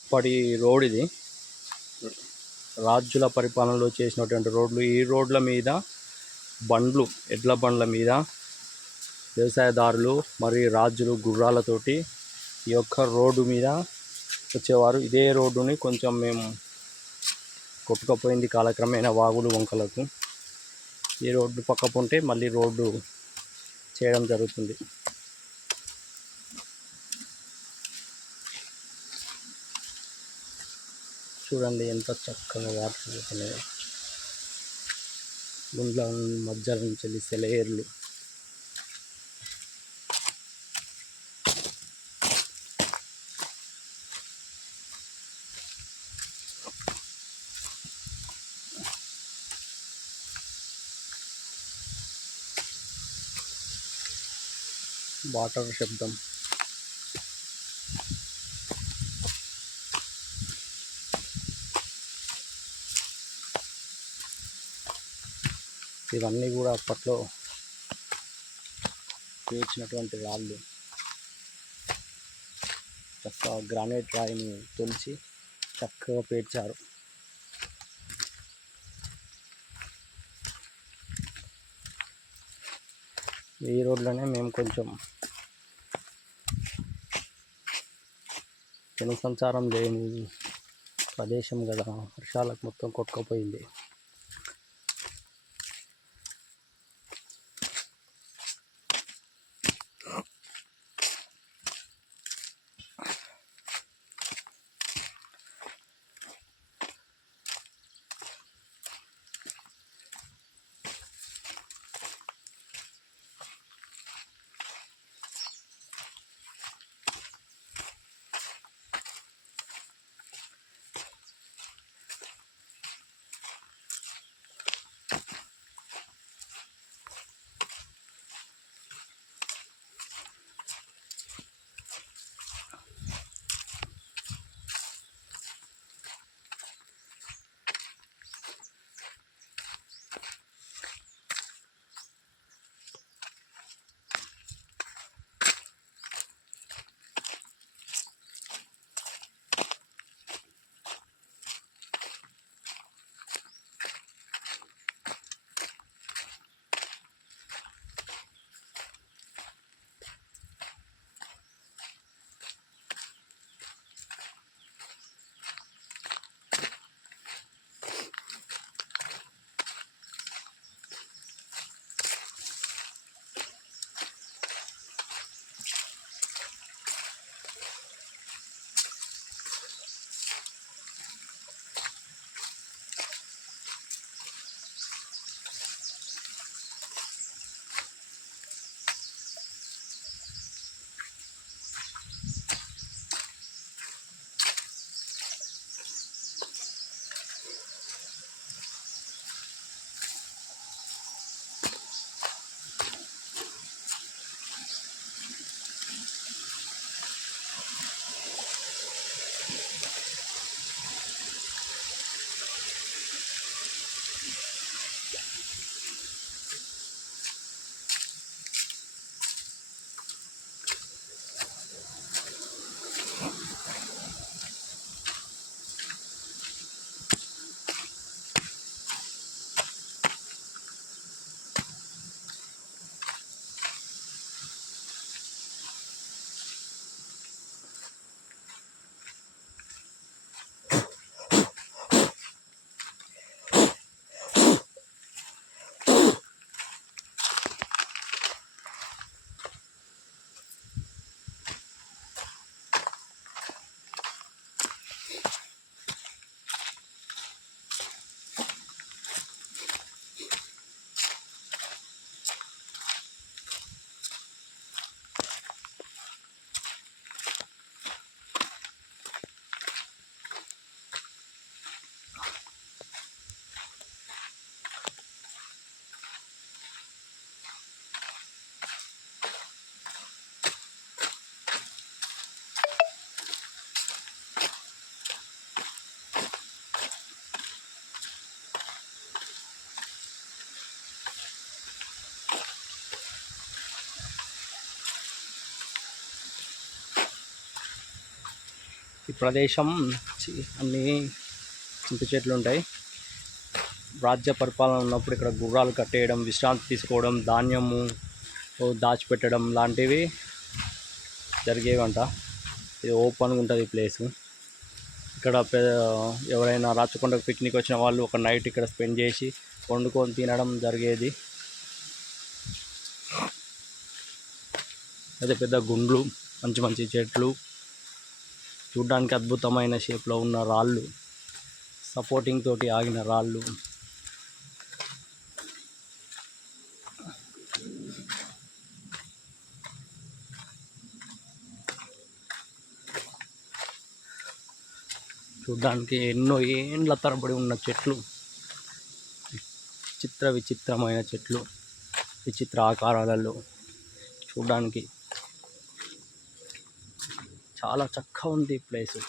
అప్పటి రోడ్ ఇది. రాజుల పరిపాలనలో చేసినటువంటి రోడ్లు. ఈ రోడ్ల మీద బండ్లు, ఎడ్ల బండ్ల మీద వ్యవసాయదారులు మరియు రాజులు గుర్రాలతోటి ఈ యొక్క రోడ్డు మీద వచ్చేవారు. ఇదే రోడ్డుని కొంచెం మేము కొట్టుకపోయింది కాలక్రమేణా వాగులు వంకలకు. ఈ రోడ్డు పక్క పొంటే మళ్ళీ రోడ్డు చేయడం జరుగుతుంది. చూడండి ఎంత చక్కగా వాటర్ పోతున్నాయి. గుండ్ల మధ్య నుంచి వెళ్ళి సెలయేర్లు. వాటర్ శబ్దం. ఇవన్నీ కూడా అప్పట్లో పేర్చినటువంటి రాళ్ళు. చక్కగా గ్రానైట్ రాయిని తొలిచి చక్కగా పేర్చారు. ఈ రోడ్లోనే మేము కొంచెం జనసంచారం లేని ప్రదేశం కదా, వర్షాలకు మొత్తం కొట్టుకుపోయింది. ఈ ప్రదేశం అన్నీ చింత చెట్లు ఉంటాయి. రాజ్య పరిపాలన ఉన్నప్పుడు ఇక్కడ గుర్రాలు కట్టేయడం, విశ్రాంతి తీసుకోవడం, ధాన్యము దాచిపెట్టడం లాంటివి జరిగేవంట. ఇది ఓపెన్గా ఉంటుంది ఈ ప్లేసు. ఇక్కడ ఎవరైనా రాచకొండకు పిక్నిక్ వచ్చిన వాళ్ళు ఒక నైట్ ఇక్కడ స్పెండ్ చేసి వండుకొని తినడం జరిగేది. అదే పెద్ద గుండ్లు, మంచి మంచి చెట్లు, చూడ్డానికి అద్భుతమైన షేప్లో ఉన్న రాళ్ళు, సపోర్టింగ్ తోటి ఆగిన రాళ్ళు. చూడ్డానికి ఎన్నో ఏండ్ల తరబడి ఉన్న చెట్లు, విచిత్రమైన చెట్లు, విచిత్ర ఆకారాలలో చూడ్డానికి చాలా చక్కగా ఉంది ఈ ప్లేసు.